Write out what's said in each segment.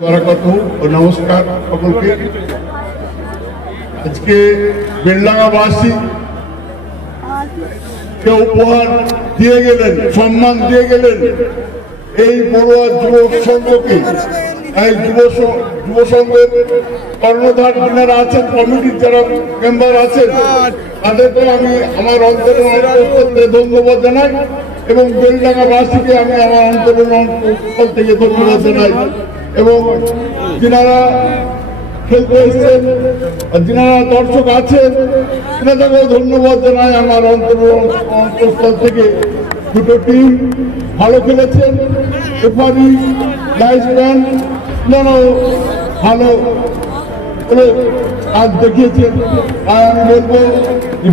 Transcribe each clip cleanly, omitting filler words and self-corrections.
নমস্কার সকলকে। আজকে বেলডাঙ্গাবাসী কে উপহার দিয়ে গেলেন, সম্মান দিয়ে গেলেন এই বড়ুয়া যুব সংঘকে। এই যুব সংঘের কর্ণধার যারা আছেন, কমিটির যারা মেম্বার আছেন, তাদেরকে আমি আমার অন্তরের ধন্যবাদ জানাই এবং বেলডাঙ্গাবাসীকে আমি আমার অন্তরের অন্তর থেকে ধন্যবাদ জানাই। এবং যিনারা খেলতে এসছেন, যিনারা দর্শক আছেন, তিনাদেরকেও ধন্যবাদ জানাই আমার অন্তঃস্থল থেকে। দুটো টিম ভালো খেলেছেন, রেফারি, লাইসম্যান ভালো কাজ দেখিয়েছেন। আর আমি বলবো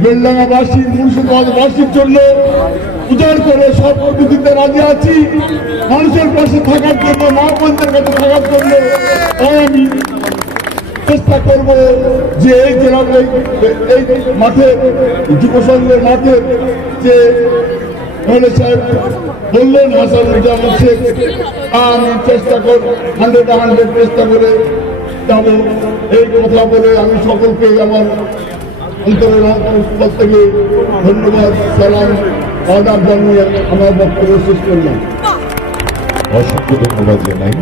বেলডাঙ্গাবাসী, মুর্শিদাবাদবাসীর জন্য উজাড় করে সব দিতে রাজি আছি, মানুষের পাশে থাকার জন্য, মা বোনদের কাছে থাকার জন্য। তাই আমি চেষ্টা করব যে এই মাঠে, যুব সংঘের মাঠে যে মহিলা সাহেব বললেন হাসানুজ্জামান শেখ, আমি চেষ্টা করব 100 চেষ্টা করে যাব। এই কথা বলে আমি সকলকে আমার অন্তরের অন্তঃস্থল থেকে ধন্যবাদ, সালাম, আদাব জানিয়ে আমার বক্তব্য শেষ করলাম। অসংখ্য ধন্যবাদ জানাই।